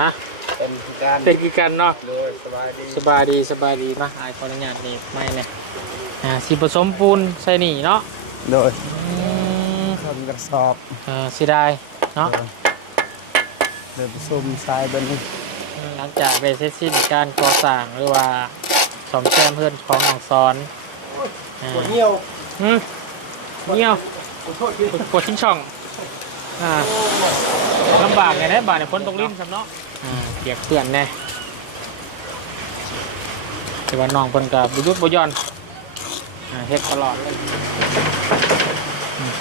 ฮะเป็นคือการเป็นคือกันเนาะโดยสบายดีสบายดีสบายดีมาอายขออนุญาตนี่ไม่เนี่ยอ่าสิผสมปูนใส่นี่เนาะโดยอืมคนกระสอบเอ่อสิได้เนาะเดินไปซุ่มทรายเบนนี้หลังจากไปเสร็จสิ้นการก่อสร้างหรือว่าสมแซมเพื่อนของน้องซ้อนอ่าปวดเหี่ยวอืมเงี้ยวขอโทษทีปวดทิ้งช่องอ่าลำบากไงนะบาดเนี่ยฝนตกลิ้นสำเนาะอ่า เปียกเปื้อนแน่แต่ว่าน้องเพิ่นกับบุยุดบุยอนอ่าเฮ็ดตลอดเลยอืม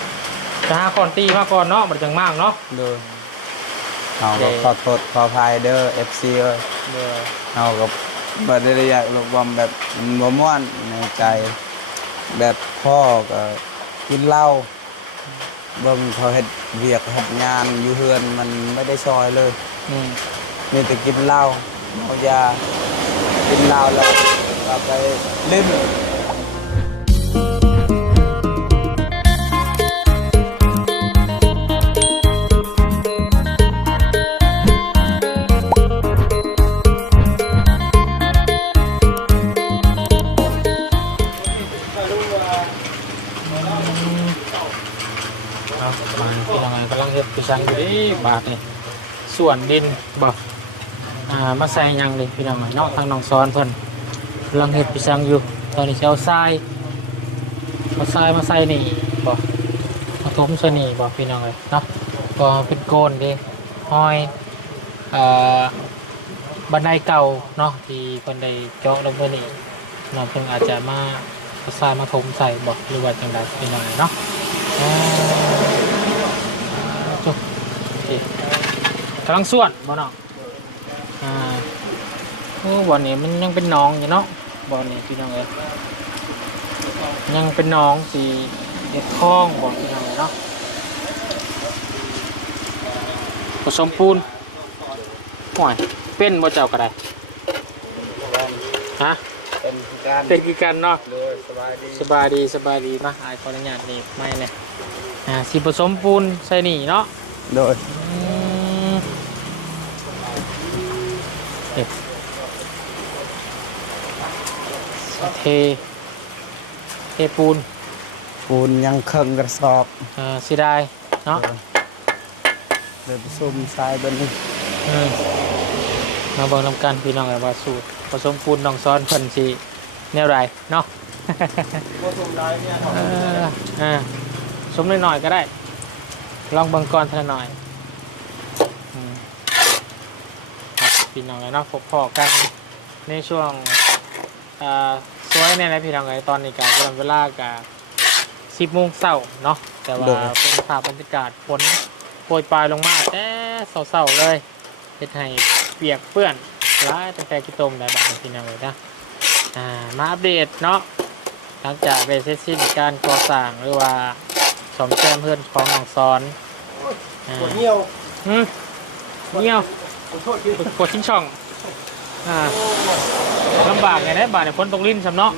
จะหาคอนตีมาก่อนเนาะมันจังมากเนาะโดยเอาโอเคก็ขอโทษขออภัยเด้อ FC เอ้ยเดี๋ยวเอากับบัดได้อยากลบวอมแบบบ่ม่วนในใจ แบบพ่อก็กินเหล้าเบิ่งเขาเฮ็ดเวียกเฮ็ดงานอยู่เฮือนมันไม่ได้ซอยเลย อืม มีแต่กินเหล้าเอายา กินเหล้าแล้วก็ไปเล่นเอามาพี่น้องกำลังเฮ็ดพี่ช่างอยู่บาทนี่ส่วนดินบ่ามาใส่ยังเลยพี่น้องเนาะทางน้องซ้อนเพิ่นกำลังเฮ็ดพี่ช่างอยู่ ตอนนี้เอาทรายเอาทรายมาใส่นี่บ่มาถมใส่นี่บ่พี่น้องเลยเนาะก็เป็นโกนด้ห้อยอ่าบันไดเก่าเนาะที่เพิ่นได้เจาะลงไปนี่น้องเพิ่นอาจจะมาเอาทรายมาถมใส่บ่หรือว่าจังใดพี่น้องเนาะจบโอเคกำลังส่วนบ่เนาะ อ่าโอ้บ่อนี้มันยังเป็นหน้องอยู่เนาะบ่อนี้พี่น้องเอ้ยยังเป็นหน้องสีเห็ดคล้องบ่พี่น้องเอ้ยเนาะผสมปูนห่วยเป็นบ่เจ้าก็ได้ฮะเป็นคือการเป็นคือกันเนาะโดยสบายดีสบายดีสบายดีมาอายขออนุญาตนี่ไม่เนี่ยอ่าสิผสมปูนใส่นี่เนาะโดย อืม เด็ดเท เทปูน ปูนยังเครื่องกระสอบเอ่อสิได้เนาะเดินไปซุ่มทรายเบนนี้อืมมาเบิ่งนำกันพี่น้องไอ้ว่าสูตรผสมปูนน้องซ้อนเพิ่นสิแนวไรเนาะว่าซุ่มได้เนี่ยเอออ่าสมหน่อยๆก็ได้ ลองเบิ่งก่อนเท่าหน่อยอืมครับ พี่น้องเลยเนาะพบพอกันในช่วงอ่าสวยเนี่ยนะพี่น้องเลยตอนนี้กากำลังเวลากาสิบโมงเช้าเนาะแต่ว่าเป็นภาพบรรยากาศฝนโปรยปลายลงมาแต่เศร้าๆเลยเฮ็ดให้เปียกเปื้อนร้ายตั้งแต่กี่ตมได้บ้างพี่น้องเลยนะอ่ามาอัปเดตเนาะหลังจากไปเสร็จสิ้นการก่อสร้างหรือว่าสมแซมเพื่อนของน้องซ้อนอ่าปวดเหี่ยวอืมเงี้ยว ขอโทษทีปวดทิ้งช่องอ่าลำบากไงนะบาดเนี่ยฝนตกลิ้นสำเนาะ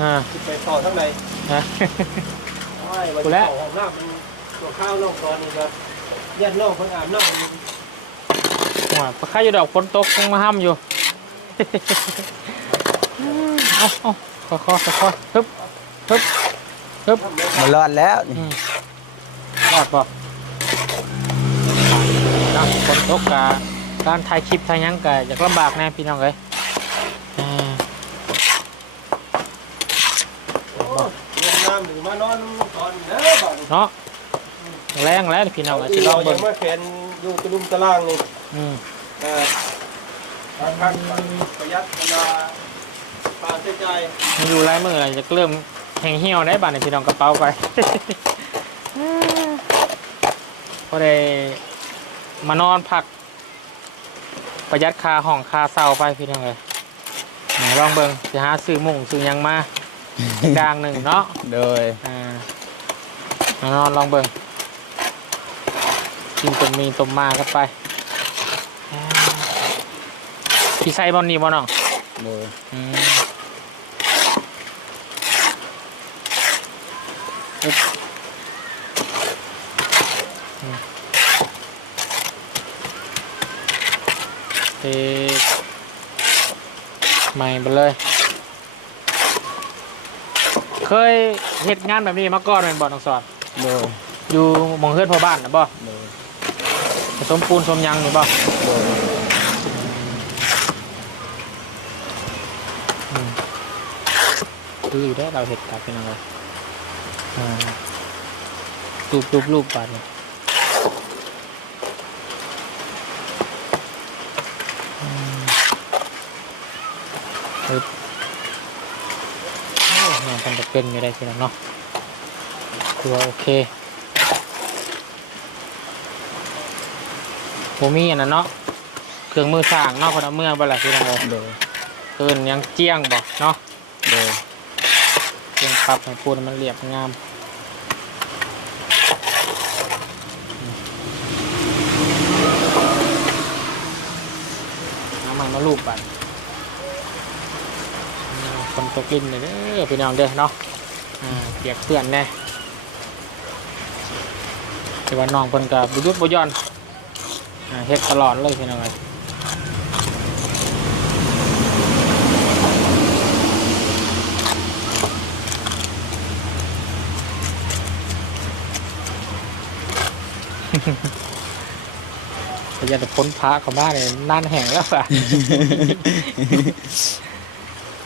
อ่าสิไปต่อทั้งในนะไม่วันกูที่แล้วต่อของน้ำมันตัวข้าวน้องตอนนี้ครับยัดน้องคนอาบน้ำมันหัวปลาข้าอยู่ดอกฝนตกยังมาห้ามอยู่เอาเอาค่อยๆค่อยๆฮึบฮึบฮึบมันรอดแล้วอืมรอดป่ะ นะฝนตกกะการถ่ายคลิปถ่ายหยังกะอยากลำบากแน่พี่น้องเลยอ่าเรียนน้ำหรือมานอนตอนเด้อบ่เนาะแรงแล้วพี่น้องเอาอะที่สิลเราองยัเบิ่งงมาแขนอยู่ตะลุมตะล่างนี่อืมเอ่อทางการประหยัดเวลาปาใช้ใจายมันอยู่ไรมืออะไรจะเริ่มแห้งเหี่ยวได้บ้านในพี่น้องกระเป๋าไปพอได้ มานอนพัก ประหยัดค่าห้องค่าเสาไปพี่น้องเลยไหนลองเบิ่งจะหาซื้อมุ้งซื้อหยังมาดังหนึ่งเนาะโดยอ่าเอานอนลองเบิ่งกินต้มมีต้มมากันไปอ่าพี่ใส่บอลนี่บอลน้องโดยอืมอึ๊บอืม เอ๊ะใหม่ไปเลย เคยเหตุงานแบบนี้มาก่อนเป็นบ่อน้องสอนโดยอยู่หมองเฮือนพ่อบ้านนะบ่โดยผสมปูนสมหยังนี่บ่โดยอืมดูอยู่ได้อเราเห็ดกับเป็นอะไรอ่ารูปรูปรูปบาดเนี่ย ปึ๊บโอ้ยงานกันจะเป็นอยู่ได้ทีละเนาะคือว่าโอเคผมมีอันนั้นเนาะเครื่องมือสร้างเนาะเพนเอาเมื่อบ่ละทีละเลยโดยเกินยังเจียงบ่เนาะโดยเจียงปรับให้ปูนมันเรียบงามน้ำมันมาลูบบัด คนตกลินเลยเด้อพี่น้องเด้อเนาะเปียกเปื้อนแน่แต่ว่าน้องเพิ่นก็บุยุดบุยอนเฮ็ดตลอดเลยพี่น้องเอ้ยพยายามจะพ้นพระเขามาเนี่ยน่นแห่งแล้วอะ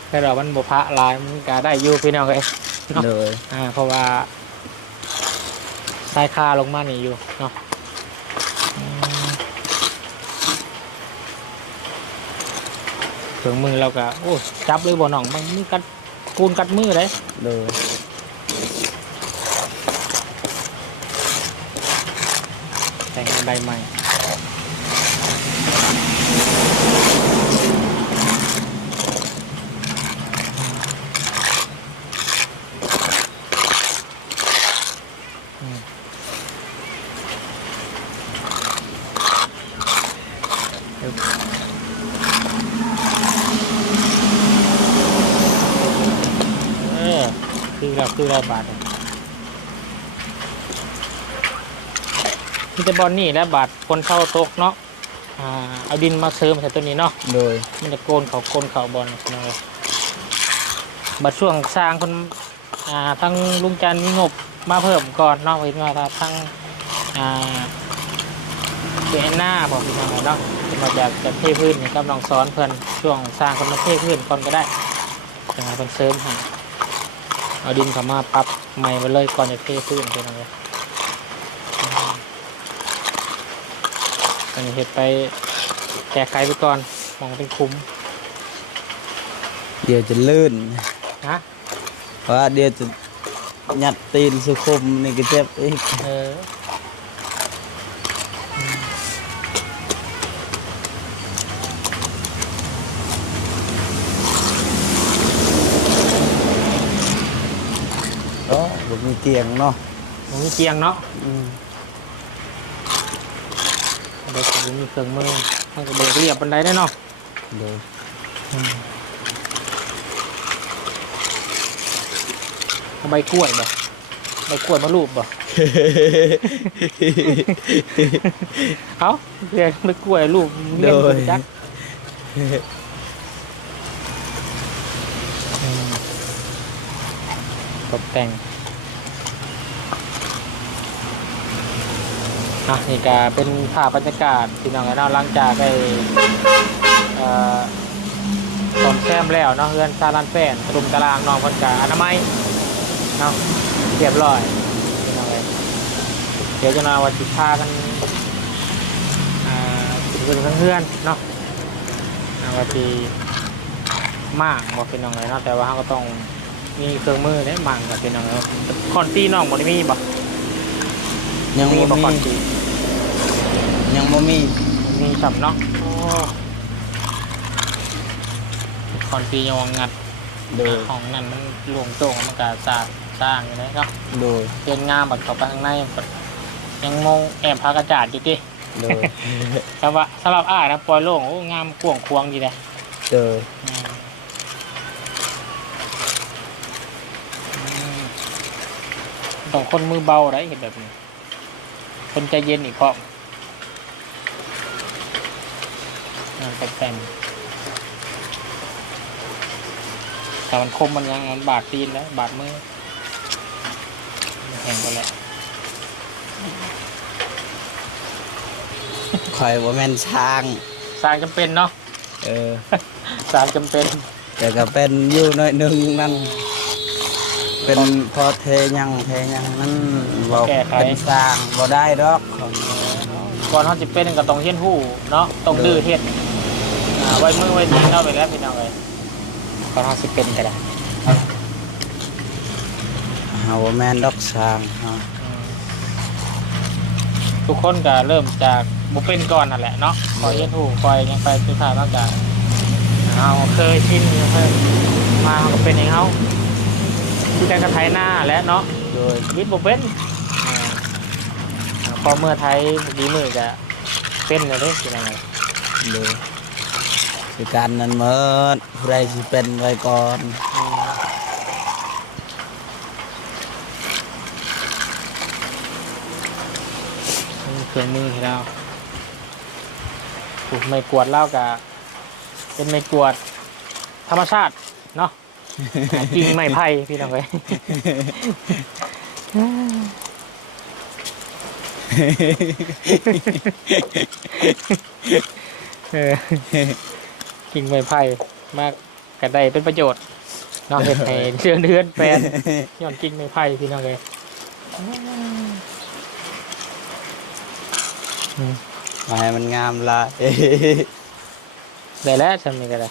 แต่เรามันบพระหลายมันก็ได้อยู่พี่น้องเอ้ยเนาะโดยอ่าเพราะว่าสายคาลงมานี่อยู่เนาะอืมถึงมือเราก็โอ้จับเลยบ่หน่องบางมือกัดปูนกัดมือเลยโดยแต่งใบใหม่อืมปึ๊บเออ คือเราคือเราบาทเนี่ยมีแต่บอลนี่แหละบาทคนเข้าตกเนาะอ่าเอาดินมาเสริมใส่ตัวนี้เนาะโดยมันจะโกนเขาโกนเขาบอลนะเลยบัดช่วงสร้างคนอ่าทั้งลุงจันทร์มีงบมาเพิ่มก่อนเนาะเห็นว่าถ้าทั้งอ่าเจนหน้าบอกพี่น้องเนาะเป็นมาจากจะเทพื้นนี่กับน้องสอนเพื่อนช่วงสร้างคนมาเทพื้นก่อนก็ได้ยังไงเป็นเสริมให้ เอาดินเขามาปรับใหม่มาเลยก่อนจะเทพื้นเป็นอะไรอืมอันนี้เห็ดไปแก้ไขไปก่อนมองเป็นคุ้มเดี๋ยวจะลื่นนะเพราะว่าเดี๋ยวจะยัดตีนสุขุมนี่ก็เจ็บอีกเออ มีเตียงเนาะมันมีเกียงเนาะอืมเด็กมันมีเครื่องมือมันก็เบิกเรียบบันไดได้เนาะโดยเอาใบกล้วยบ่ใบกล้วยมาลูบบ่ เอาเรียกใบกล้วยลูบเลี้ยงบ่จักอืมตกแต่ง อะนี่ก็เป็นภาพบรรยากาศที่น้องไอ้เนาะหลังจากได้เอ่อตอมแซมแล้วเนาะเฮือนซาลานแป้นกระดุมตารางน้องคนกาอนามัยเนาะเรียบร้อยพี่น้องเอ้ยเดี๋ยวจะนาวันจิพากันอ่าถึงเพื่อนเพื่อนๆเนาะอ่าวันที่มากบอกเป็นน้องเลยเนาะแต่ว่าเขาก็ต้องมีเครื่องมือได้มั่งกับเป็นน้องเนาะคอนตีน้องบ่ได้มีบ่ยังมีบ่บ่คอนมีตี ยังบ่มีมีสับเนาะโอ้คอนตียังวางงัดโดยห้องนั้นมันหลวงโจ่งมันก็สร้างสร้างอยู่เลยเนาะโดยเดินงามบัดเข้าไปข้างในบัดยังงงแอบพากระจาดอยู่ดิโดยแต่ว่าสำหรับอ้ายนะปล่อยโล่งโอ้งามกวางควงดีเลยโดยอืมอืมต้องคนมือเบาได้เห็นแบบนี้ คนใจเย็นอีกพร้อมงาน แต่แต่งแต่มันคมมันยังมันบาดตีนแล้ว บาดมือมันแห้งไปแล้วคอยว่าแม่นช้าง สร้างจำเป็นเนาะเออ สร้างจำเป็น แต่ก็เป็นอยู่หน่อยหนึงนั่น เป็นพอเทยังเทยังนั่นบอกเป็นสร้างบ่ได้ดอกของก่อนเขาจะเป็นก็ต้องเฮียนหู้เนาะต้องดื้อเฮ็ดอ่า ไว้มือไว้ตีนเอาไปแล้วพี่น้องเลยก่อนเขาจะเป็นก็ได้เฮาว่าแม่นดอกสร้างเฮาอืมทุกคนก็เริ่มจากบุเป็นก่อนนั่นแหละเนาะคอยเฮียนหู้คอยยังไปสุดท้ายมากจากเอาเคยชินเคยมาเขาก็เป็นเองเขาที่การกระไทยหน้าและเนาะโดยวิทย์บุเป็นอ่าพอเมื่อไทยดีมือจะเป็นเลยเด้ที่นั่นไงโดย คือการนั้นเมิดผู้ใดสิเป็นไว้ก่อนอืมนี่เครื่องมือให้เราถูกไม่กวาดเล่ากะเป็นไม่กวาดธรรมชาติเนาะ กิ่งไม้ไผ่พี่น้องไปเออ กิ่งไม้ไผ่มากกระไดเป็นประโยชน์เนอกเห็นให้เชื่อเดือนแปลนย้อนกิ่งไม้ไผ่พี่น้องเลยอืมมาให้มันงามละได้แล้วฉันนี่ก็ได้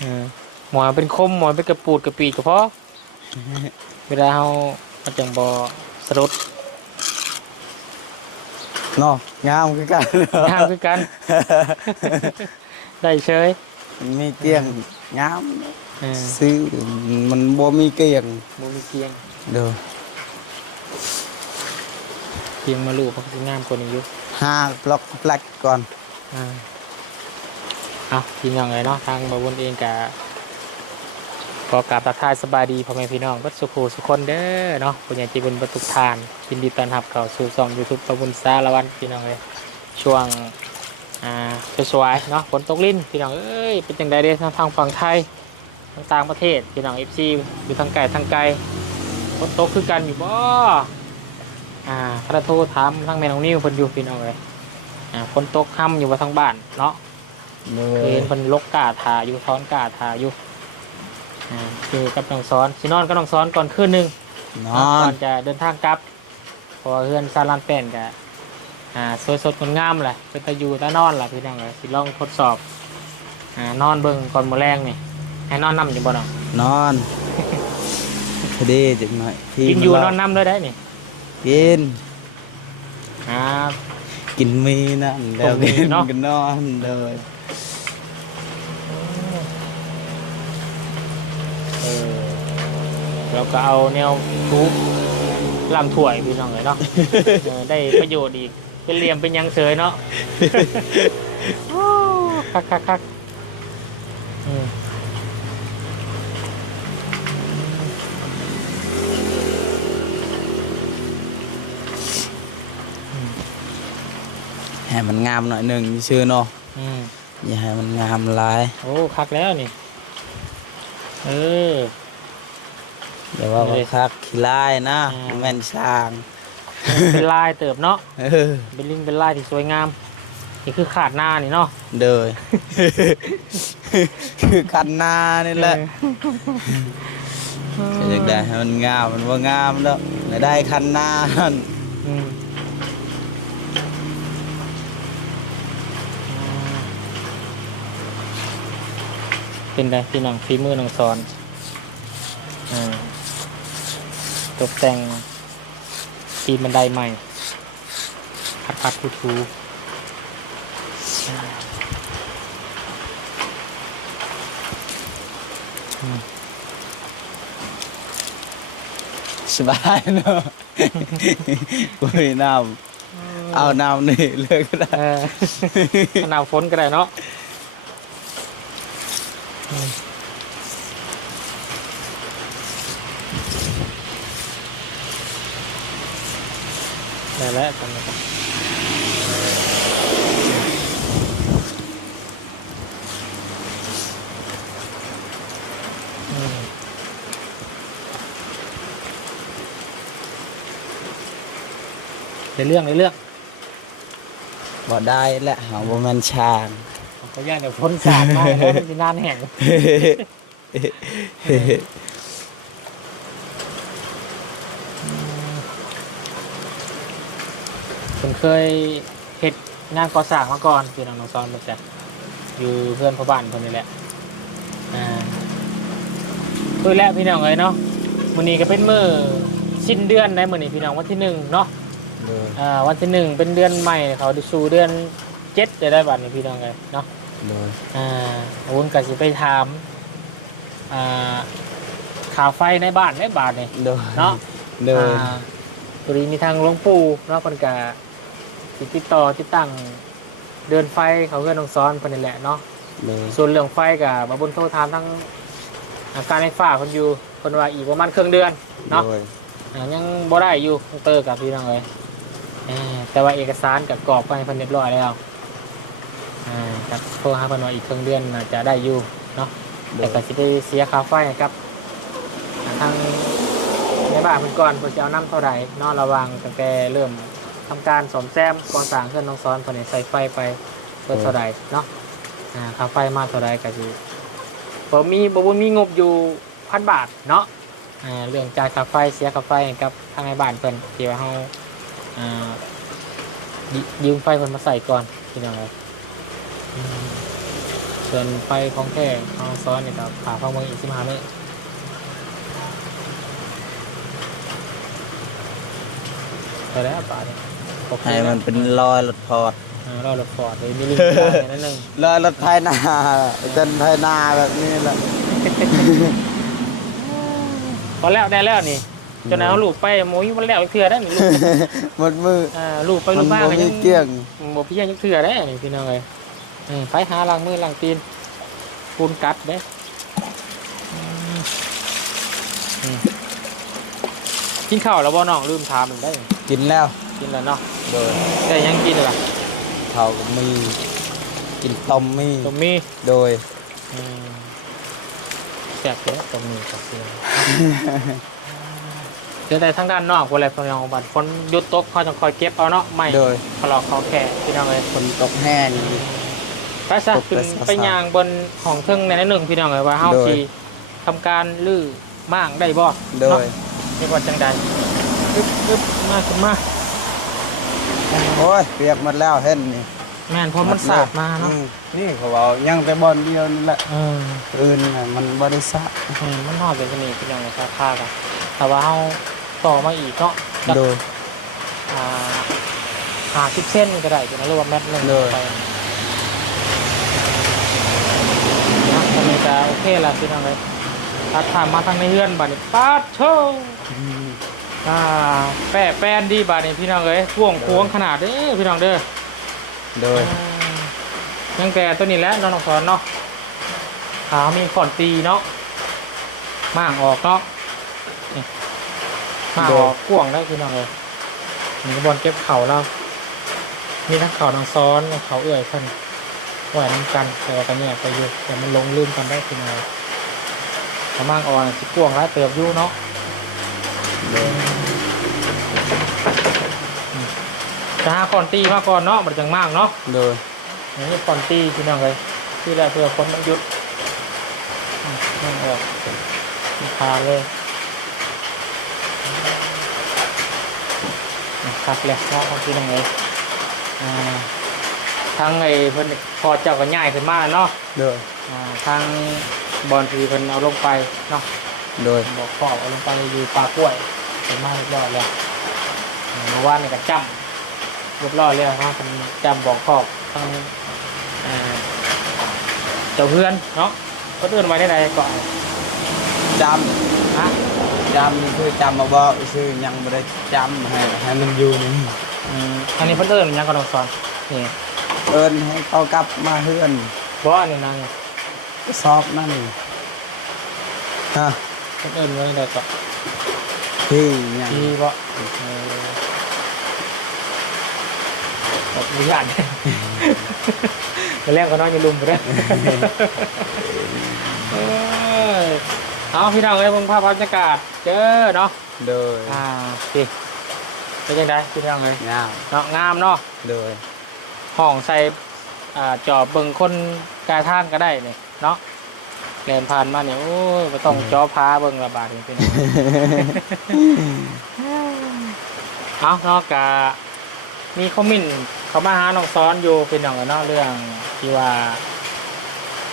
เออหมอนเป็นคมหมอนเป็นกระปูดกระปีก็พอเวลาเรามันจังบอสรุดเนาะงามคือกันเนาะงามคือกัน ได้เฉยมีเกียงงามเออซื้อมันบ่มีเกียงบ่มีเกียงเด้อเกียงมาลูกเพราะสิงามกว่านี้อยู่ห้าบล็อกแปลกก่อนอ่าเอาพี่น้องเลยเนาะทางมาวนเองกะขอกราบทักทายสบายดีพ่อแม่พี่น้องก็สุขูสุขคนเด้อเนาะปุญญาจิบุญบรรทุกทานยินดีต้อนรับเข้าสู่ช่องยูทูบประบุญสารวันพี่น้องเลยช่วง อ่าสวยๆเนาะฝนตกลิ้นพี่น้องเอ้ยเป็นจังไดเด้ทางทางฝั่งไทยทางต่างประเทศพี่น้องเอฟซีอยู่ทางไกลทางไกลฝนตกคือกันอยู่บ่อ่าพระโทรถามทางแม่น้องนิ้วเพิ่นอยู่พี่น้องเลยอ่าฝนตกค่ำอยู่ว่าทางบ้านเนาะเด้เห็อนเพิ่นลกกาถาอยู่ซ้อนกาถาอยู่อ่าคือกับน้องซ้อนสินอนก็น้องซ้อนก่อนคืนหนึงนก่อนอนจะเดินทางกลับเพราะว่าเฮือนซาลานแป้นกะ อ่าสวยสดงดงามแหละเป็นตะอยู่ตะนอนล่ะพี่น้องเอ้ยสิลองทดสอบอ่านอนเบิ่งก่อนมื้อแรงนี่ให้นอนนํอยู่บ่น้องนอนพอดีจังหน่อยที่กินอยู่มันนรอนนํเลยได้นี่กินอ่ากินมีนั่นแล้วตรงนี้กินเนาะก็นอนเลยเออเราก็เอาแนวทุบลำถ้วยพี่น้องเลยเนาะเออได้ประโยชน์อีก เป็นเหลี่ยมเป็นหยังเสยเนาะโอ้คักคักคักอืมให้มันงามหน่อยหนึ่งชื่อเนาะอืมอย่าให้มันงามหลาย โอ้คักแล้วนี่ เออเดี๋ยวว่าเลยคักขี้ลายนะอ่าแม่นช้าง เป็นลายเติบเนาะเออเป็นลิงเป็นลายที่สวยงาม นี่คือขาดหน้านี่เนาะเดยคือคันนานี่แหละเอออยากได้ให้มันงามมันว่างามแล้วไม่ได้คันนานั่นอืมเป็นไงพี่น้องฝีมือน้องสอนอ่าตกแต่ง ปีนบันไดใหม่พัดพัดทูทูอืมสบายเนาะอุ้ยน้ำเอาน้ำนี่เลยก็ได้เออมะนาวฝนก็ได้เนาะ นั่นแหละกันนะครับนเรื่องเรื่องบ่ได้แหละหาบ่มันชางเขาย่านเดี๋ยวพ้นสาดมากเพราะมันสิน่านแห้ง ผมเคยเฮ็ดงานก่อสร้างมาก่อนคือน้องน้องซ้อนมาจากอยู่เพื่อนพ่อบ้านคนนี้แหละอ่าคือแล้วพี่น้องเลยเนาะวันนี้ก็เป็นมือสิ้นเดือนได้มือนี้พี่น้องวันที่หนึ่งเนาะโดยอ่าวันที่หนึ่งเป็นเดือนใหม่เขาดิสู่เดือนเจ็ดจะได้บัตรนี่พี่น้องเลยเนาะโดยอ่าวุ้นก็สิไปถามอ่าข่าวไฟในบ้านในบ้านนี่โดยเนาะโดยอ่าพอดีมีทางหลวงปู่เนาะคนกะ สิติดต่อติดตั้งเดินไฟเขาเพื่อนน้องซ้อนคนนี้แหละเนาะโดยส่วนเรื่องไฟกับบาบุญโทรถามทั้งอาการไฟฟ้าคนอยู่คนว่าอีกประมาณครึ่งเดือนเนาะโดยอ่ายังบ่ได้อยู่เตอร์กับพี่น้องเลยอ่าแต่ว่าเอกสารกับกรอบไปเพันเรียบร้อยแล้วอ่าครับโทรหาเพันว่าอีกครึ่งเดือนน่าจะได้อยู่เนาะโดแต่ยก็สิไปเสียค่าไฟให้กับทางในบ้านเพิ่นก่อนเพิ่นจะเอาน้ำเท่าใดเนาะระวังตั้งแต่เริ่ม ทำการสมแซมก่อสร้างเครื่องน้องซ้อนเพิ่นให้ใส่ไฟไปเพื่อเท่าใดเนาะอ่าค่าไฟมาเท่าใดก็สิบ่มีบ่บุญมีงบอยู่พันบาทเนาะอ่าเรื่องจ่ายค่าไฟเสียค่าไฟให้กับทางในบ้านเพิ่นที่ว่าเฮาอ่ายิยืมไฟเพิ่นมาใส่ก่อนพี่น้องเอ้ยอืมส่วนไฟของแท้ของซ้อนนี่ครับขาฟังเมืองอีกสิบห้าเมตรไปแล้วป่าเนี่ย โอเคให้มันเป็นรอยรถพอดอ่ารอรถฟอร์ดเลยมีลิงก์ได้นั่นหนึ่งรอยรถไถนาเป็นไถนาแบบนี้แหละพอแล้วได้แล้วนี่จนเอาลูกไปโมยมันแล้วอีกเถื่อได้นี่ลูกหมดมืออ่าลูกไปลูกบ้านมัก็นบ่ยัมีงเกลี้ยงโมพี่ยังเถื่อได้นี่พี่น้องเลยอืมไปหาล้างมือล้างตีนปูนกัดเด้อืมอืมกินข้าวแล้วบ่น้องลืมถามหนึ่งได้ กินแล้ว กินแล้วเนาะโดยแต่ยังกินล่ะเขาก็มีกินต้มมีต้มมีโดยอืมแซ่บเลยต้มมีกับเสือเดี๋ยวแต่ทางด้านนอกคนอะไรพน้องบัดฝนหยุดตกเขาจะคอยเก็บเอาเนาะไม่โดยพลอกเขาแค่พี่น้องเลยคนตกแห้ง ไปซะตกขึ้นแต่ซาๆไปย่างบนของเครื่องในนั้นหนึ่งพี่น้องเลยว่าเฮาโดยสิทำการลื้อม่างได้บ่โดยเรียกว่าจังใดอึ๊บอึ๊บมาขึ้นมา โอ้ยเปียกหมดแล้วเห็นนี่แม่นเพราะมันสาดมาเนาะอืมนี่เขาบอกยังแต่บอลเดียวนี่แหละเอออื่นน่ะมันบริษัทอืมมันหอดเป็นสนิทเป็นอย่างไรครับผ้ากันแต่ว่าเอาต่อมาอีกเนาะจากโดย อ่าหาสิบเส้นก็ได้เป็นรวมแมตหนึ่งเลยไปนะตอนนี้จะโอเคแล้วพี่น้องเลยตัดผ่านมาทางในเฮือนบัดนี้ปัดโชว์อ่าแปะแป้นดีบัดนี้พี่น้องเลยพ่วงควงขนาดเด้อพี่น้องเด้อโดยอ่าตั้งแต่ตัวนี้แหล้วน้องน้องสอนเนาะขามีขอนตีเนาะม่างออกเนาะนี่ม่างออกก่วงได้พี่น้องเลยนี่กระบอนเก็บเข่าแล้วมีทั้งเข่าทั้งซ้อนเขาเอื่อยเพิ่นไหวน้ำกันแต่ว่ากันแยกไปอยู่แต่มันลงลืมกันได้พี่น้องเลยถ้าม่างออกน่ะสิก่วงแล้วเติบอยู่เนาะ โดย จะหาขอนตีมาก่อนเนาะมันจังมากเนาะโดยอันนี้คอนตี้พี่น้องเลยที่แรกเพื่อคนมันหยุดอืมนั่งออกมีพาเลยอืมคักแหละเนาะของพี่น้องเลยอ่าทางไอ้เพิ่นพอเจ้าก็ง่ายขึ้นมากเนาะโดยอ่าทางบอลทีเพิ่นเอาลงไปเนาะโดยบอกขอบเอาลงไปอยู่ปลากล้วยเป็นมากเรียบร้อยแล้วอ่าเมื่อวานนี่ก็จำ เรียบร้อยแล้วเนาะเป็นจำบอกขอบทางอ่าเจ้าเพื่อนเนาะก็เดินไว้ได้ไหนก่อนจฮะำจำนี่คือจำมาบอกคือยังไม่ได้จำให้ให้มันอยู่นี่อืมอันนี้เพิ่นเดินยังก็ต้องสอนนี่เอิญให้เขากลับมาเฮือนบ่อันนี้นะนี่สอบนั่นฮะเพิ่นเดินไว้ได้ก่อนที่ยังทีบ่เออ บอกวิญญาณไปแรกก็น้อยมีลุมไปได้อเอ้ยเอาพี่น้องเอ้ยมึงภาพบรรยากาศเจอเนาะโดยอ่าสิเป็นยังไงพี่น้องเลยงามเนาะงามเนาะโดยห้องใส่อ่าจอบเบิ่งคนกายท่านก็ได้นี่เนาะแลนผ่านมาเนี่ยโอ้ยบ่ต้องจอพาเบิ่งระบาดนี่พี่น้องเอาเนาะกะ มีคอมเมนต์เขามาหาน้องซ้อนอยู่พี่น้องเนาะเรื่องที่ว่า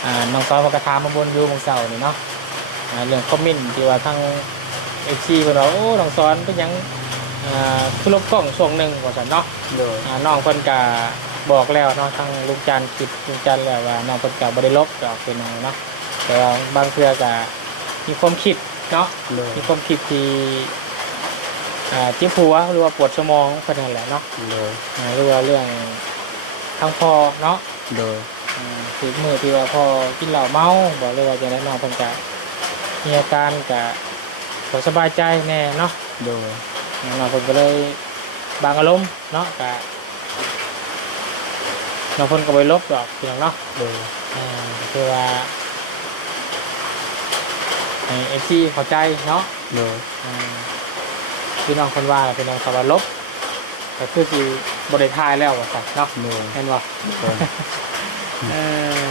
อ่าน้องซ้อนมากระทามาบนอยู่บงเสานี่เนาะอ่าเรื่องคอมเมนต์ที่ว่าทางเอฟซีเพิ่นว่าโอ้น้องซ้อนเป็นหยังอ่าคือลบกล้องช่วงหนึงว่าซั่นเนาะโดยอ่าน้องเพิ่นก็บอกแล้วเนาะทางลุงจันทร์คิดลุงจันทร์แล้วว่าน้องเพิ่นก็บ่ได้ลบดอกเป็นน้องเนาะแต่ว่าบางเทื่อก็มีความคิดเนาะโดยมีความคิดที่อ่า จิ้มผัวหรือว่าปวดสมองเพิ่นนั่นแหละเนาะโดยอ่าหรือว่าเรื่องทางพ่อเนาะโดยอ่าคือมือที่ว่าพ่อกินเหล้าเมาบอกเลยว่าจังได๋น้องเพิ่นก็มีอาการก็บ่สบายใจแน่เนาะโดยน้องเพิ่นก็เลยบางอารมณ์เนาะก็น้องเพิ่นก็ไปลบดอกพี่น้องเนาะโดยอ่าคือว่าให้เอฟซีเข้าใจเนาะโดยอ่า พี่น้องคนว่าพี่น้องคำว่าลบก็คือสิบริทายแล้วว่าซั่นเนาะโดยเห็นบ่โดยเออ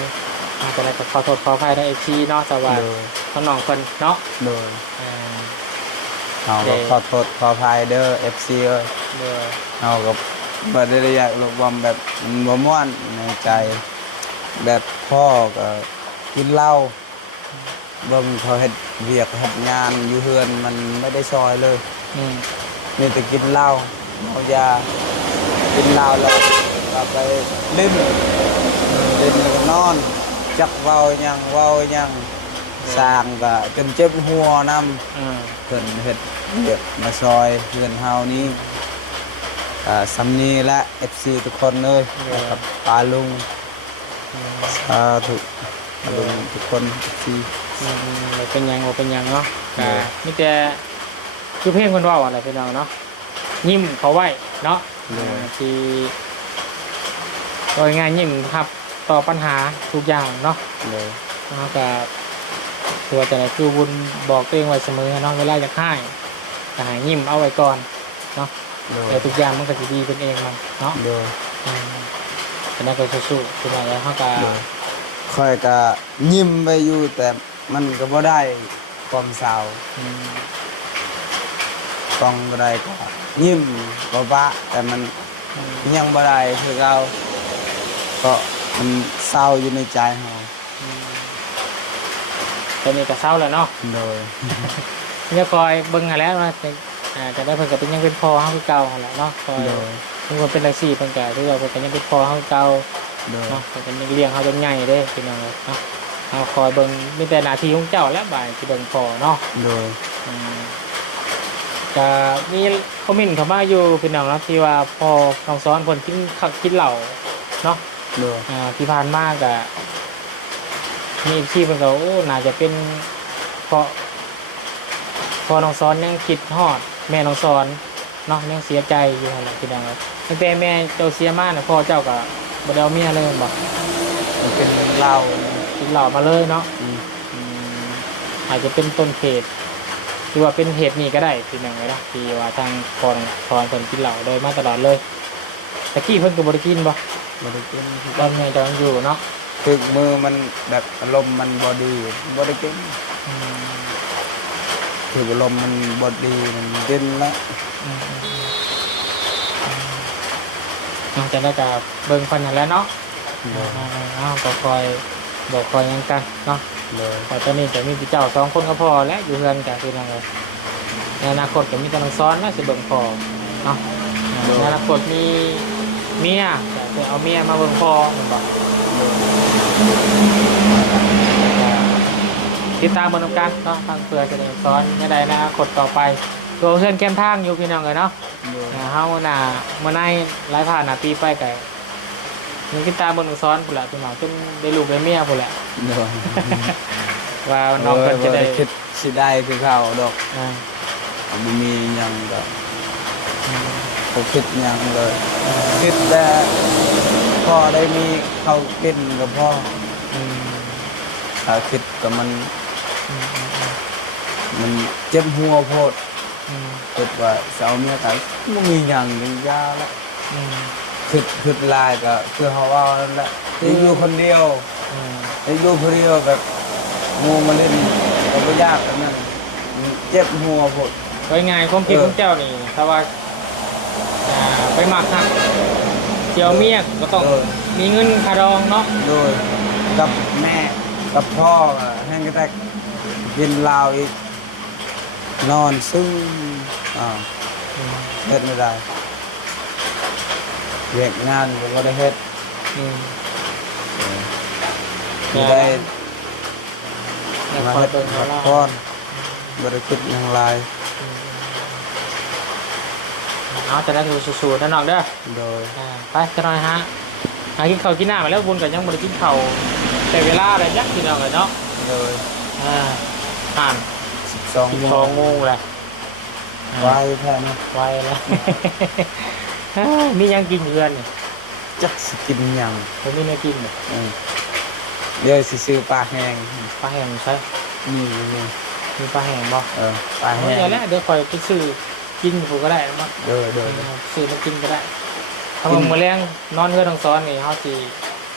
อาจจะได้ก็ขอโทษขออภัยในเอฟซีเนาะแต่ว่าโดยน้องๆเพิ่นเนาะโดยอ่าเราก็ขอโทษขออภัยเด้อ FC เอ้ยเด้อเราก็บ่ได้อยากลบวมแบบบ่ม่วนในใจ แบบพ่อก็กินเหล้าเบิ่งเขาเฮ็ดเวียกเฮ็ดงานอยู่เฮือนมันไม่ได้ซอยเลยอืม มีแต่กินเหล้าเมายากินเหล้าแล้วก็ไปเล่นเล่นแล้วก็นอน จักเว้าหยังเว้าหยังสร้างก็จนเจ็บหัวนำอืมเพิ่นเฮ็ดเวียกมาซอยเพื่อนเฮานี้อ่าสำนีและ FC ทุกคนเลยกับปาลุงอืมสาธุปาลุงทุกคน FC อืมบ่เป็นหยังบ่เป็นหยังเนาะเอก็อมีแต่ คือเพลงเพิ่นเว้าอะไรพี่น้องเนาะยิ้มเขาไว้เนาะเออที่โดยง่ายยิ้มครับต่อปัญหาทุกอย่างเนาะเลยแล้วก็ตัวจะไหนคือบุญบอกตัวเองไว้เสมอเนาะเวลาจะให้ก็ให้ยิ้มเอาไว้ก่อนเนาะโดยเดี๋ยวทุกอย่างมันก็จะดีเป็นเองมันเนาะโดยอืมฉะนั้นก็สู้ๆขึ้นมาแล้วเขาก็โดยค่อยก็ยิ้มไปอยู่แต่มันก็บ่ได้ความเศร้า อืมต้องบ่ได้ก็ยิ้มบ่บะแต่มันอืมยังบ่ได้คือเราก็มันเศร้าอยู่ในใจเฮาอืมตอนนี้ก็เศร้าแล้วเนาะโดยเรียกคอยเบิ่งกันแล้วนะแต่อ่าจะได้เพิ่นก็เป็นยังเป็นพอเฮาคือเก่าหั่นแหละเนาะคอยโดยเพิ่นก็เป็นจังซี่เพิ่นก็คือว่าเพิ่นก็ยังเป็นพอเฮาคือเก่าโดยเนาะเพิ่นก็ยังเลี้ยงเฮาจนใหญ่เด้พี่น้องเอ้ยเนาะเฮาคอยเบิ่งมีแต่หน้าที่ของเจ้าและบ่ายที่เบิ่งพอเนาะโดยอืม ก็มีคอมเมนต์เข้ามาอยู่พี่น้องเนาะที่ว่าพอน้องซ้อนเพิ่นกินข้าวกินเหล้าเนาะโดยอ่าที่ผ่านมาก็มีที่เพิ่นก็โอ้น่าจะเป็นเพราะพอน้องซ้อนยังคิดฮอด แม่น้องซ้อนเนาะยังเสียใจอยู่หั่นแหละพี่น้องเอ้ยตั้งแต่แม่เจ้าเสียมาน่ะพ่อเจ้าก็บ่ได้เอาเมียเลยบ่มันเป็นเหล้ากินเหล้ามาเลยเนาะอืมอืมอาจจะเป็นต้นเหตุ หรือว่าเป็นเหตุนี้ก็ได้พี่น้องเลยนะที่ว่าทางพรพรเพิ่นกินเหล้าโดยมาตลอดเลยตะกี้เพิ่นก็บ่ได้กินบ่บ่ได้กินตอนนี้ตอนอยู่เนาะถึกมือมันแบบอารมณ์มันบ่ดีบ่ได้กินอืมถึกอารมณ์มันบ่ดีมันกินแล้วอืมอืมอืมนอกจากนั้นก็เบิ่งฟันนั่นแหล้วเนาะโดยอ่าๆอ้าวก็คอยบอกคอยหยังกันเนาะ โดยแต่ตอนนี้จะมีพี่เจ้าสองคนก็พอและอยู่เรือนกันพี่น้องเลยในอนาคตก็มีกำลังซ้อนน่าจะเบิ่งพอเนาะในอนาคตมีเมียจะเอาเมียมาเบิ่งพอเหมือนบอกติดตามบนกันเนาะทางเพื่อจะได้ซ้อนไม่ได้ในอนาคตต่อไปตัวเพื่อนแก้มทางอยู่พี่น้องเลยเนาะโดยอ่าเฮาหน้าเมื่อในหลายผ่านหน้าปีไปไก่ มีติดตามบนซ้อนพุ่นแหละพี่น้องจนได้ลูกได้เมียพุ่นแหละโดยว่าน้องเพิ่นจะได้บ่คิดสิได้คือเขาดอกอ่าบ่มีหยังดอกบ่คิดหยังเลยคิดแต่พอได้มีเขาวกินก็พออืมถ้าคิดก็มันอืมอืมอืมมันเจ็บหัวโพดอืมคิดว่าเสาเมียกันบ่มีหยังจังยาละอืม คิดคิดหลายก็คือเฮาว่านั่นแหละได้อยู่คนเดียวอืมได้อยู่คนเดียวแบบงูมาเล่นก็บ่ยากกันนั่นเจ็บหัวพด ไว้ไงความคิดเออ ของเจ้านี่ถ้าว่าอ่าไปหมักหักเจียวเมียก็ต้อง เออ มีเงินคาดองเนาะโดยกับแม่กับพ่อก็แห้งกระแทกกินเหล้าอีกนอนซึ่งอ่าอืมเฮ็ดไม่ได้ เรียกงานก็บ่ได้เฮ็ดอืมไม่ได้แล้วมาคอยเฮ็ดเบิ่งพัเวลากผ่อนบ่ได้คิดหยังหลายเอาจะได้ดูสูๆนะน้องเด้อโดยอ่าไปจะหน่อยฮะหากินข้าวกินน้ำมาแล้วบุญกับยังบริกินข้าวแต่เวลาอะไรยักกินเอาเลยเนาะโดยอ่าอ่าน12สิบโมสองงโมงแหละ ไว้แท้นะ ไวแล้ว มียังกินอยู่เรือนนี่จักสิกินหยังผมมีเนื้อกินเนี่ยอืมเดี๋ยวสิซื้อปลาแห้งปลาแห้งใช่นี่นี่มีปลาแห้งบ่เออปลาเอาแห้งเดี๋ยวแล้วเดี๋ยวคอยไปซื้อกินผมก็ได้มั้งโดยโดยซื้อมากินก็ได้ถ้าผมมาเลี้ยงนอนเพื่อนทองซ้อนนี่เขาสิ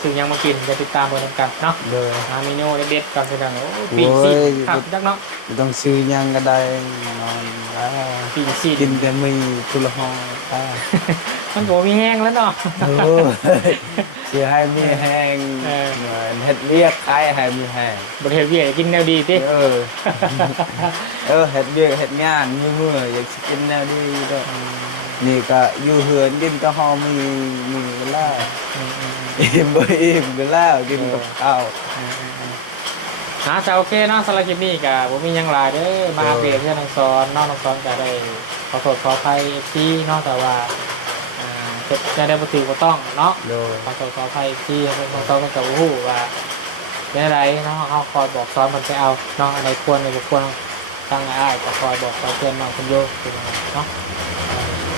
ถึงยังมากินจะติดตามเบอร์นำกันเนาะโดยหาเมนูเด็ดๆกันไปดังโอ้ยปีกซีโอ้ยขับจักเนาะบ่ต้องซื้อหยังก็ได้นอนแล้วปีกซีกินแต่มีทุละห้องอ่ามันโหมีแห้งแล้วเนาะ โอ้ยสิให้มีแห้งเออ เหมือนเฮ็ดเรียกขายให้มีแห้งบริเวณเวียกินแนวดีติเออ เออเฮ็ดเรียกเฮ็ดงานมีมืออยากสิกินแนวนี้เด้อ นี่ก็อยู่เฮือนกินก็หอมมีมีเวลาอืมอืมอืมอิ่มบ่อิ่มก็แล้วกินกับข้าวอืมอืมอืมนะจะโอเคเนาะสำหรับคลิปนี้ก็ผมมีหยังหลายเด้อมาอัปเดตเพื่อนน้องซ้อนน้องน้องซ้อนก็ได้ขอโทษขออภัยที่เนาะแต่ว่าอ่าจะจะได้บ่ถือบ่ต้องเนาะโดยขอโทษขออภัยที่เพื่อนน้องซ้อนก็บ่ฮู้ว่าเป็นอะไรเนาะเฮาคอยบอกซ้อนมันไปเอาเนาะอะไรควรอะไรบ่ควรตั้งอ้ายก็คอยบอกคอยเตือนน้องคุณโยเป็นยังไงเนาะ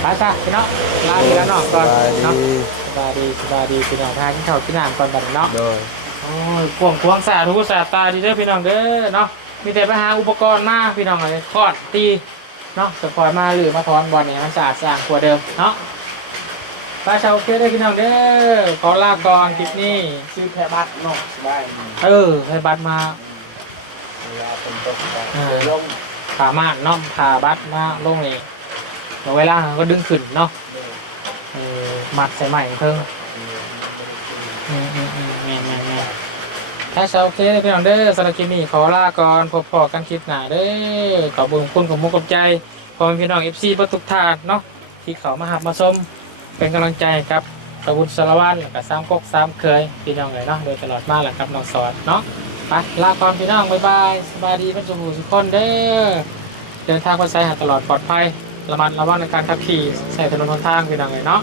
ไปซะพี่เนาะลาไปแล้วเนาะก่อนสบายเนาะดีสบายดีสบายดีพี่น้องทานกินข้าวกินน้ำก่อนบัดนี้เนาะโดยโอ้ยกวงควงสาธุสาตาดีเด้อพี่น้องเด้อเนาะมีแต่ไปหาอุปกรณ์มาพี่น้องเลยคอดตีเนาะสปอยมาหรือมาถอนบอลเนี่ยมันสะอาดสะอาดกว่าเดิมเนาะไปชาวโอเคเด้อพี่น้องเด้อขอลาก่อนคลิปนี้ซื้อแค่บัตรเนาะสบายเออให้บัตรมาเวลาฝนตกก็อ่าลมผ่ามากเนาะผ่าบัตรมาลงนี่ เดี๋ยวเวลาก็ดึงขึ้นเนาะเออมัดใส่ใหม่เพิ่งอืมอืมอืมแม่นแม่นแม่นถ้าชาวเคสพี่น้องเด้อสำหรับคลิปนี้ขอลาก่อนพบพอกันคลิปหน้าเด้อขอบคุณคุณของมุกกับใจพอมพี่น้องเอฟซีประทุกทานเนาะที่เขามาหับมาชมเป็นกำลังใจครับตะวุฒิสารวัตรแล้วก็สามก๊กสามเคยพี่น้องเลยเนาะโดยตลอดมาแหละครับน้องสอนเนาะไปลาก่อนพี่น้องบ๊ายบายสบายดีพระสมุทุกคนเด้อเดินทางไปใส่หาตลอดปลอดภัย ระมัดระวังในการขับขี่ใส่ถนนหนทางพี่น้องเลยเนาะ